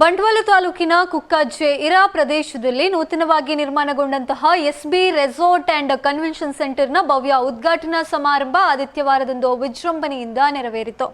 ಬಂಟ್ವಾಳ ತಾಲೂಕಿನ ಕುಕ್ಕಜ್ಜೆ ಇರಾ ಪ್ರದೇಶದಲ್ಲಿ ನೂತನವಾಗಿ ನಿರ್ಮಾಣಗೊಂಡಂತಹ ಎಸ್ಬಿ ರೆಸಾರ್ಟ್ ಅಂಡ್ ಕನ್ವೆನ್ಷನ್ ಸೆಂಟರ್ನ ಭವ್ಯ ಉದ್ಘಾಟನಾ ಸಮಾರಂಭ ಆದಿತ್ಯವಾರದಂದು ವಿಜೃಂಭಣೆಯಿಂದ ನೆರವೇರಿತು.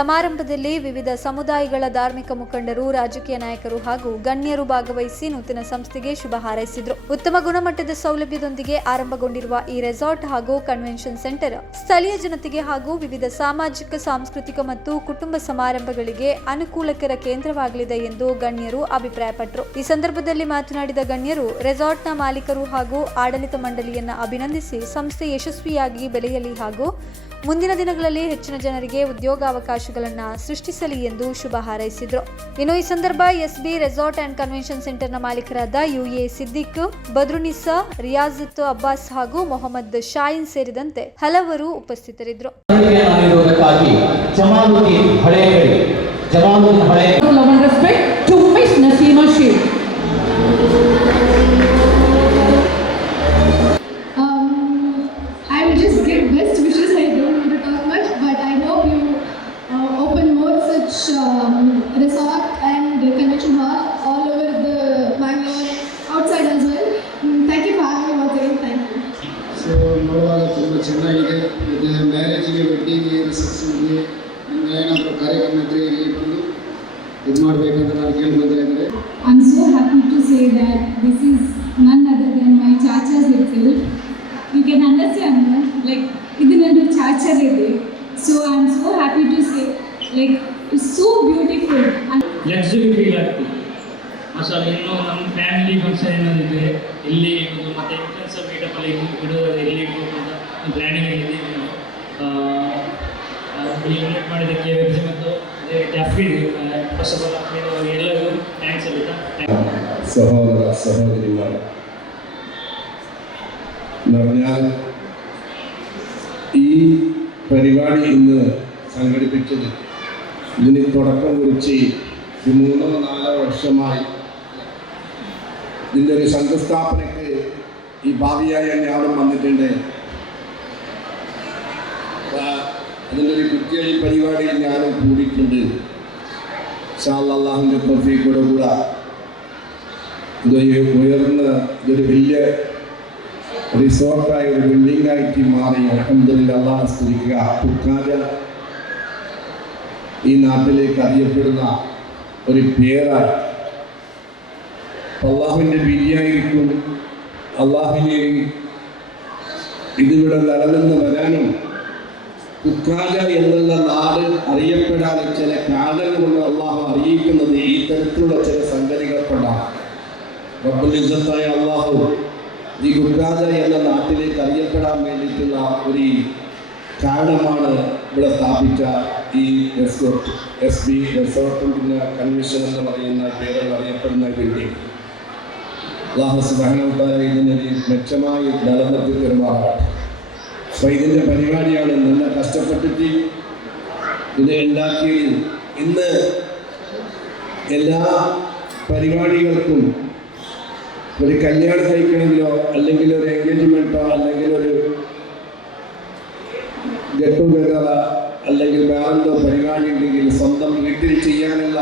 ಸಮಾರಂಭದಲ್ಲಿ ವಿವಿಧ ಸಮುದಾಯಗಳ ಧಾರ್ಮಿಕ ಮುಖಂಡರು, ರಾಜಕೀಯ ನಾಯಕರು ಹಾಗೂ ಗಣ್ಯರು ಭಾಗವಹಿಸಿ ನೂತನ ಸಂಸ್ಥೆಗೆ ಶುಭ ಹಾರೈಸಿದರು. ಉತ್ತಮ ಗುಣಮಟ್ಟದ ಸೌಲಭ್ಯದೊಂದಿಗೆ ಆರಂಭಗೊಂಡಿರುವ ಈ ರೆಸಾರ್ಟ್ ಹಾಗೂ ಕನ್ವೆನ್ಷನ್ ಸೆಂಟರ್ ಸ್ಥಳೀಯ ಜನತೆಗೆ ಹಾಗೂ ವಿವಿಧ ಸಾಮಾಜಿಕ, ಸಾಂಸ್ಕೃತಿಕ ಮತ್ತು ಕುಟುಂಬ ಸಮಾರಂಭಗಳಿಗೆ ಅನುಕೂಲಕರ ಕೇಂದ್ರವಾಗಲಿದೆ ಎಂದು ಗಣ್ಯರು ಅಭಿಪ್ರಾಯಪಟ್ಟರು. ಈ ಸಂದರ್ಭದಲ್ಲಿ ಮಾತನಾಡಿದ ಗಣ್ಯರು, ರೆಸಾರ್ಟ್ನ ಮಾಲೀಕರು ಹಾಗೂ ಆಡಳಿತ ಮಂಡಳಿಯನ್ನ ಅಭಿನಂದಿಸಿ ಸಂಸ್ಥೆ ಯಶಸ್ವಿಯಾಗಿ ಬೆಳೆಯಲಿ ಹಾಗೂ ಮುಂದಿನ ದಿನಗಳಲ್ಲಿ ಹೆಚ್ಚಿನ ಜನರಿಗೆ ಉದ್ಯೋಗಾವಕಾಶಗಳನ್ನು ಸೃಷ್ಟಿಸಲಿ ಎಂದು ಶುಭ ಹಾರೈಸಿದರು. ಇನ್ನು ಈ ಸಂದರ್ಭ ಎಸ್ಬಿ ರೆಸಾರ್ಟ್ ಅಂಡ್ ಕನ್ವೆನ್ಷನ್ ಸೆಂಟರ್ನ ಮಾಲೀಕರಾದ ಯುಎ ಸಿದ್ದಿಕ್, ಬದ್ರುನಿಸಾ, ರಿಯಾಜತ್ ಅಬ್ಬಾಸ್ ಹಾಗೂ ಮೊಹಮ್ಮದ್ ಶಾಯಿನ್ ಸೇರಿದಂತೆ ಹಲವರು ಉಪಸ್ಥಿತರಿದ್ದರು. resort and convention hall all over the Bangalore, outside as well. Thank you for having me once again. Thank you. So ನೋಡುವಾಗ ತುಂಬ ಚೆನ್ನಾಗಿದೆ. ಇದು ಮ್ಯಾರೇಜ್ಗೆ, ವೆಡ್ಡಿಂಗ್ಗೆ, ರಿಸೆಪ್ಷನ್ಗೆ ಏನಾದರೂ ಕಾರ್ಯಕ್ರಮ ಇದ್ದರೆ ಇಲ್ಲಿ ಬಂದು ಇದು ಮಾಡಬೇಕಂತ ನಾನು ಕೇಳ್ಕೊಳ್ತಾ ಇದ್ದಾರೆ. I'm so happy to say that this is none other than my chachas itself. You can understand, like ಇದು ನನ್ನ ಚಾಚರ್ ಇದೆ. So I'm so happy to say, like it's so beautiful. Luxury feel ಆಗ್ತದೆ. ಅಸಲು ಇನ್ನು ನಮ್ಮ ಫ್ಯಾಮಿಲಿ ಫಂಕ್ಷನ್ ಏನಾದಿದೆ ಇಲ್ಲಿ ಮತ್ತು entrance ಮೀಟಪ್ಪಲ್ಲಿ ಇಡೋದು ಇಲ್ಲಿ ಇಟ್ಕೊಂಡು ಪ್ಲ್ಯಾನಿಂಗ್ ಏನಿದೆ ಇನ್ವೈಟ್ ಮಾಡಿದ್ದಕ್ಕೆ ವೆಬ್ಸೈಟ್ ಮತ್ತು ಅಫ್ರೀದ್ ಫಸ್ಟ್ ಆಫ್ ಆಲ್ ಅಫ್ರೀದ್ ಅವರಿಗೆ ಎಲ್ಲರಿಗೂ ಥ್ಯಾಂಕ್ಸ್ ಹೇಳ್ತಾ. സഹോദര സഹോദരിമാർ, പറഞ്ഞാൽ ഈ പരിപാടി ഇന്ന് സംഘടിപ്പിച്ചത് ഇതിന് തുടക്കം കുറിച്ച് 3-4 വർഷമായി ഇതിൻ്റെ ഒരു ശംഖുസ്ഥാപനയ്ക്ക് ഈ ഭാവിയായ ഞാനും വന്നിട്ടുണ്ട്. അതിൻ്റെ ഒരു കൃത്യ ഈ പരിപാടിയിൽ ഞാനും കൂടിയിട്ടുണ്ട്. അല്ലാഹുവിൻ്റെ തൗഫീഖോടുകൂടെ ഇതൊരു ഉയർന്ന ഇതൊരു വലിയ റിസോർട്ടായി ഒരു ബിൽഡിംഗായിട്ട് മാറി. അൽഹംദുലില്ലാഹ്, അല്ലാഹു സ്തുതിക്കുക. കുക്കാജ ഈ നാട്ടിലേക്ക് അറിയപ്പെടുന്ന ഒരു പേരായി അള്ളാഹുവിൻ്റെ വിധിയായിരിക്കും. അള്ളാഹുവിനെ ഇതിവിടെ നിലനിന്ന് വരാനും കുക്കാജ എന്നുള്ള നാട് അറിയപ്പെടാതെ ചില കാരണങ്ങൾ കൊണ്ട് അള്ളാഹു അറിയിക്കുന്നത് ഈ തരത്തിലുള്ള ചില സംഗതികൾക്കൊണ്ടാണ്. റബ്ബുൽ ഇസ്സത്തായ അള്ളാഹു ഈ കുക്കാജ എന്ന നാട്ടിലേക്ക് അറിയപ്പെടാൻ വേണ്ടിയിട്ടുള്ള ഒരു കാരണമാണ് ഇവിടെ സ്ഥാപിച്ച ഈ റിസോർട്ട്, എസ്ബി റിസോർട്ടും പിന്നെ കൺവെൻഷൻ എന്ന് പറയുന്ന പേരിൽ അറിയപ്പെടുന്ന ബിൽഡിംഗ്. അല്ലാഹു സുബ്ഹാനഹു വ തആല ഇതിനൊരു മെച്ചമായി നിലനിർത്തി പെരുമാറാട്ടെ. അപ്പോൾ ഇതിൻ്റെ പരിപാടിയാണ് നല്ല കഷ്ടപ്പെട്ടിട്ട് ഇത് ഉണ്ടാക്കി. ഇന്ന് എല്ലാ പരിപാടികൾക്കും ഒരു കല്യാണം കഴിക്കണമെങ്കിലോ അല്ലെങ്കിൽ ഒരു എൻഗേജ്മെൻറ്റോ അല്ലെങ്കിൽ ഒരു ഗെറ്റ് ടുഗദർ അല്ലെങ്കിൽ വേറെന്തോ പരിപാടി ഉണ്ടെങ്കിൽ സ്വന്തം വീട്ടിൽ ചെയ്യാനുള്ള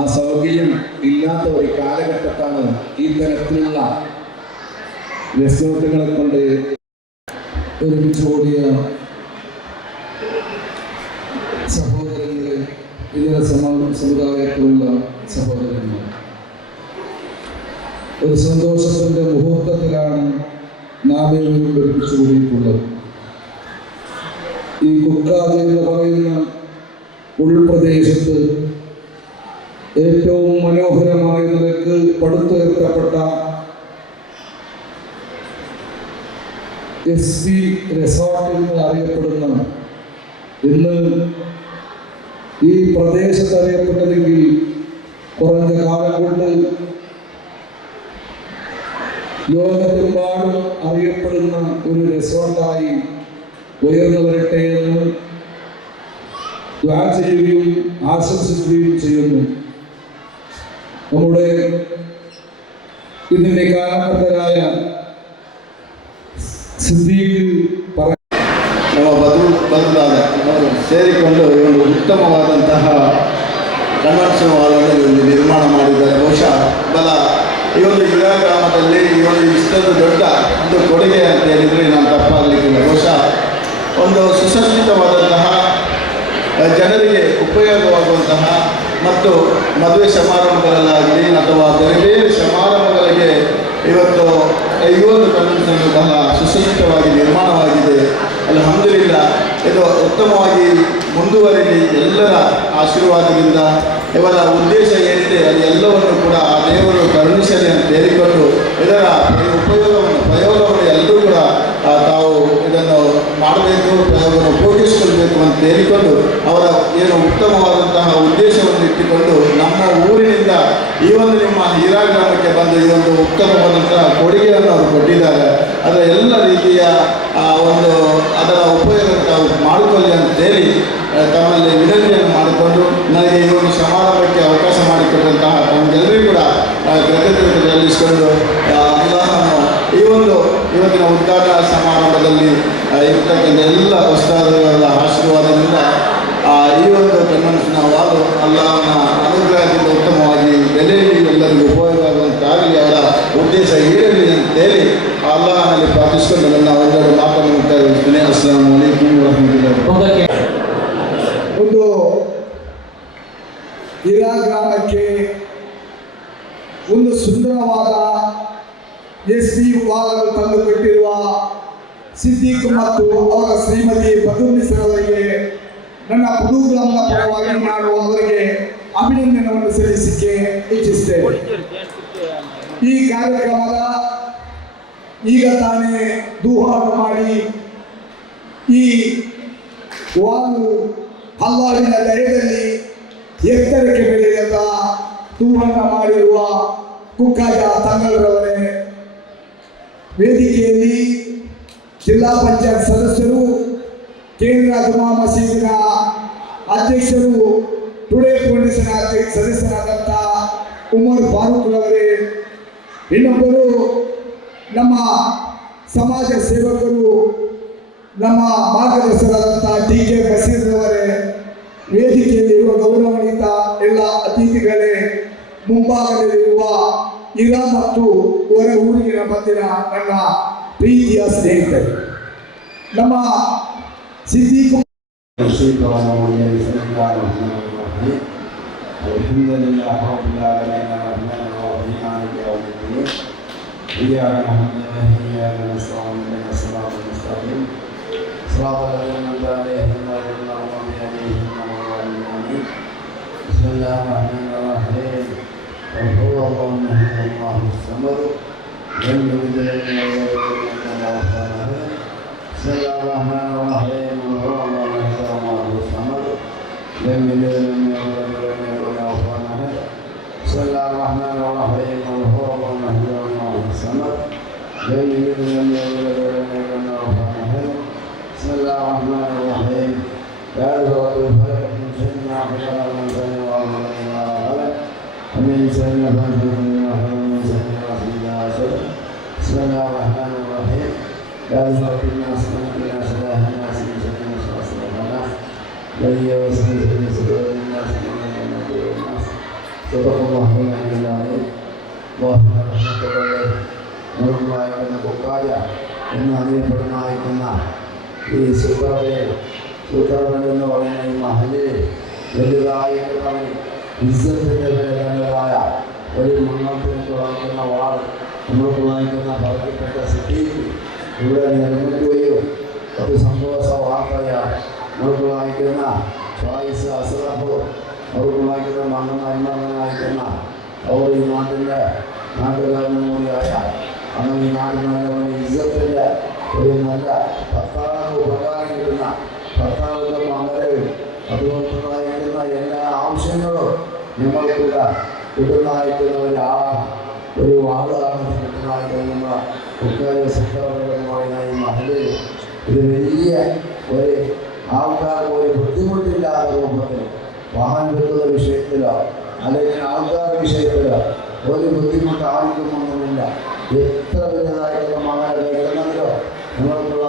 ആ സൗകര്യം ഇല്ലാത്ത ഒരു കാലഘട്ടത്താണ് ഈ തരത്തിലുള്ള റിസോർട്ടുകളെ കൊണ്ട് ഒരുമിച്ചുകൂടിയ സഹോദരങ്ങളെ, ഇതര സമുദായത്തിലുള്ള സഹോദരന്മാർ, ഒരു സന്തോഷത്തിൻ്റെ മുഹൂർത്തത്തിലാണ് നാം ഏവരും ഒരുമിച്ച് കൂടിയിട്ടുള്ളത്. ഈ കുക്കാജ എന്ന് പറയുന്ന ഉൾപ്രദേശത്ത് ഏറ്റവും മനോഹരമായ നിലക്ക് പടുത്തുയർത്തപ്പെട്ട എസ്ബി റിസോർട്ട് എന്ന് അറിയപ്പെടുന്ന, ഇന്ന് ഈ പ്രദേശത്ത് അറിയപ്പെട്ടതെങ്കിൽ കുറഞ്ഞ കാലം കൊണ്ട് ലോകത്തെമ്പാടും അറിയപ്പെടുന്ന ഒരു റിസോർട്ടായി ഉയർന്നു വരട്ടെ എന്ന് ദ്വാ ചെയ്യുകയും ആശംസിക്കുകയും ചെയ്യുന്നു. നമ്മുടെ ഇതിൻ്റെ കാരണക്കർത്തരായ ಸಿದ್ದೀಕ್ ನಮ್ಮ ಬದುಕಾದ ಅವರು ಸೇರಿಕೊಂಡು ಈ ಒಂದು ಉತ್ತಮವಾದಂತಹ ಕನ್ವೆನ್ಷನ್ ಹಾಲನ್ನು ಇಲ್ಲಿ ನಿರ್ಮಾಣ ಮಾಡಿದ್ದಾರೆ. ಬಹುಶಃ ಈ ಒಂದು ಯುವ ಗ್ರಾಮದಲ್ಲಿ ಈ ಒಂದು ಇಷ್ಟೊಂದು ದೊಡ್ಡ ಒಂದು ಕೊಡುಗೆ ಅಂತ ಹೇಳಿದರೆ ನಾನು ತಪ್ಪಾಗಲಿಕ್ಕಿಲ್ಲ. ಬಹುಶಃ ಒಂದು ಸುಸಜ್ಜಿತವಾದಂತಹ ಜನರಿಗೆ ಉಪಯೋಗವಾಗುವಂತಹ ಮತ್ತು ಮದುವೆ ಸಮಾರಂಭಗಳಲ್ಲಾಗಲಿ ಅಥವಾ ಬೇರೆ ಬೇರೆ ಸಮಾರಂಭಗಳಿಗೆ ಇವತ್ತು ಈ ಒಂದು ಕನ್ವೆನ್ಷನ್ ಬಹಳ ಸುಸಜ್ಜಿತವಾಗಿ ನಿರ್ಮಾಣವಾಗಿದೆ. ಅಲ್ಹಮ್ದುಲಿಲ್ಲಾ, ಇದು ಉತ್ತಮವಾಗಿ ಮುಂದುವರಿಲಿ ಎಲ್ಲರ ಆಶೀರ್ವಾದದಿಂದ. ಇವರ ಉದ್ದೇಶ ಏನಿದೆ ಅದು ಎಲ್ಲವನ್ನು ಕೂಡ ಆ ದೇವರು ಕರುಣಿಸಲಿ ಅಂತ ಹೇಳಿಕೊಂಡು ಇದರ ಪ್ರಯೋಗವನ್ನು ಎಲ್ಲರೂ ಕೂಡ ತಾವು ಇದನ್ನು ಮಾಡಬೇಕು, ಪ್ರಯೋಗವನ್ನು ಉಪಯೋಗಿಸಿಕೊಳ್ಬೇಕು ಅಂತ ಹೇಳಿಕೊಂಡು ಅವರ ಏನು ಉತ್ತಮವಾದಂತಹ ಉದ್ದೇಶವನ್ನು ಇಟ್ಟುಕೊಂಡು ನಮ್ಮ ಊರಿನಿಂದ ಈ ಒಂದು ನಿಮ್ಮ ಹೀರಾ ಗ್ರಾಮಕ್ಕೆ ಬಂದು ಈ ಒಂದು ಉತ್ತಮವಾದಂತಹ ಕೊಡುಗೆಯನ್ನು ಅವರು ಕೊಟ್ಟಿದ್ದಾರೆ. ಅದರ ಎಲ್ಲ ರೀತಿಯ ಒಂದು ಅದರ ಉಪಯೋಗ ತಾವು ಮಾಡಿಕೊಳ್ಳಿ ಅಂತೇಳಿ ತಮ್ಮಲ್ಲಿ ವಿನಂತಿಯನ್ನು ಮಾಡಿಕೊಂಡು ನನಗೆ ಈ ಒಂದು ಸಮಾರಂಭಕ್ಕೆ ಅವಕಾಶ ಮಾಡಿಕೊಟ್ಟಂತಹ ತಮಗೆಲ್ಲರಿಗೂ ಕೂಡ ಕೃತಜ್ಞತೆ ಸಲ್ಲಿಸಿಕೊಂಡು ಅಲ್ಲಾಹನು ಈ ಒಂದು ಇವತ್ತಿನ ಉದ್ಘಾಟನಾ ಸಮಾರಂಭದಲ್ಲಿ ಇರ್ತಕ್ಕಂಥ ಎಲ್ಲ ಉಸ್ತಾದರ ಆಶೀರ್ವಾದದಿಂದ ಈ ಒಂದು ಕನ್ವೆನ್ಷನ್ ಹಾಲು ಅಲ್ಲಾಹನ ಅನುಗ್ರಹದಿಂದ ಉತ್ತಮವಾಗಿ ಬೆಲೆಯಲ್ಲಿ ಎಲ್ಲರಿಗೂ ಉಪಯೋಗ ಆಗುವಂತಾಗಲಿ, ಅವರ ಉದ್ದೇಶ ಈಡೇರಲಿ ಅಂತೇಳಿ ಅಲ್ಲಾಹನಲ್ಲಿ ಪ್ರಾರ್ಥಿಸಿಕೊಂಡು ನನ್ನ ಒಂದೆರಡು ಮಾತನ್ನು ಮುಕ್ತಾಯಗೊಳಿಸುತ್ತೇನೆ. ಅಸ್ಸಲಾಮು ಅಲೈಕುಂ ವರಹಮತುಲ್ಲಾಹಿ. ಒಂದು ಹೀರಾ ಗ್ರಾಮಕ್ಕೆ ಒಂದು ಸುಂದರವಾದ ಎಸ್ ಬಿ ವಾಲನ್ನು ತಂದು ಕೊಟ್ಟಿರುವ ಸಿದ್ದೀಕ್ ಮತ್ತು ಅವರ ಶ್ರೀಮತಿ ಬದುರ್ನಿಸರವರಿಗೆ ನನ್ನ ಪುಡುಗ್ರಾಮದ ಪರವಾಗಿ ನಾನು ಅವರಿಗೆ ಅಭಿನಂದನೆಯನ್ನು ಸಲ್ಲಿಸಲಿಕ್ಕೆ ಇಚ್ಛಿಸುತ್ತೇನೆ. ಈ ಕಾರ್ಯಕ್ರಮದ ಈಗ ತಾನೇ ದುಹಾನು ಮಾಡಿ ಈ ವಾಲು ಅಲ್ಲಾಹಿನ ದಯದಲ್ಲಿ ಎತ್ತರಕ್ಕೆ ಬೆಳೆಯದ ತೂಹನ್ನ ಮಾಡಿರುವ ಕುಕ್ಕಾಜ ತಂಗಳರವರೇ, ವೇದಿಕೆಯಲ್ಲಿ ಜಿಲ್ಲಾ ಪಂಚಾಯತ್ ಸದಸ್ಯರು, ಕೇಂದ್ರ ಜುಮಾ ಮಸೀದಿನ ಅಧ್ಯಕ್ಷರು, ಟುಡೇ ಫೌಂಡೇಶನ್ ಸದಸ್ಯರಾದಂಥ ಉಮರ್ ಫಾರೂಕ್ ರವರೇ, ಇನ್ನೊಬ್ಬರು ನಮ್ಮ ಸಮಾಜ ಸೇವಕರು, ನಮ್ಮ ಮಾರ್ಗದರ್ಶಕರಾದಂಥ ಡಿ ಕೆ ಬಸೀರ್ರವರೇ, ವೇದಿಕೆಯಲ್ಲಿರುವ ಗೌರವಾನ್ವಿತ ಎಲ್ಲ ಅತಿಥಿಗಳೇ, ಮುಂಭಾಗದಲ್ಲಿರುವ ಹೀರಾ ಮತ್ತು ಹೊರ ಊರಿನ ಬಂದಿನ ನನ್ನ ಪ್ರೀತಿಯ ಸ್ನೇಹಿತರು, ನಮ್ಮ ಸಿದ್ದೀಕ್ എന്ന് അറിയപ്പെടുന്നതായിരിക്കുന്ന ഈ സൂത്രവൻ എന്ന് പറയുന്ന ഈ മഹലിൽ വലുതായിട്ടുള്ളവൻ ഇസ്സത്തിൻ്റെ പേരുള്ളതായ ഒരു മണ്ണത്തിന് വായിക്കുന്ന വാൾ നമ്മൾക്ക് വായിക്കുന്ന പറയപ്പെട്ട സിദ്ദീഖ് ഇവിടെ നിർമ്മിക്കുകയും ഒരു സന്തോഷ വാർത്തയാണ് നമ്മൾക്ക് വായിക്കുന്ന ഷായിസ് അസ്റഫ്, അവർക്ക് വായിക്കുന്ന മണ്ണനായ്ക്കുന്ന അവർ ഈ നാട്ടുകാരനും കൂടിയായ അന്ന് ഈ നാടിനുള്ള ഇസ്സത്തിൻ്റെ ഒരു നല്ല ഭർത്താവിന് ഉപകാരം കിട്ടുന്ന ഭർത്താവിൻ്റെ മകരവും അതുകൊണ്ടുണ്ടായിരിക്കുന്ന എല്ലാ ആവശ്യങ്ങളും ഞങ്ങൾക്കില്ല കിട്ടുന്നതായിട്ടുള്ള ഒരു ആളാണ് കിട്ടുന്നതായിട്ട് നമ്മുടെ കുക്കാരി സെക്ടറുകളുമായി ഈ മഹല് ഇത് വലിയ ഒരു ആൾക്കാർക്ക് ഒരു ബുദ്ധിമുട്ടില്ലാത്ത രൂപത്തിൽ വാഹനം വെക്കുന്ന വിഷയത്തിലോ അല്ലെങ്കിൽ ആൾക്കാരുടെ വിഷയത്തിലോ ഒരു ബുദ്ധിമുട്ട് ആർക്കുമൊന്നുമില്ല. എത്ര വലുതായിട്ടുള്ള മകനെ കഴിക്കുന്നതിലോ നിങ്ങൾക്കുള്ള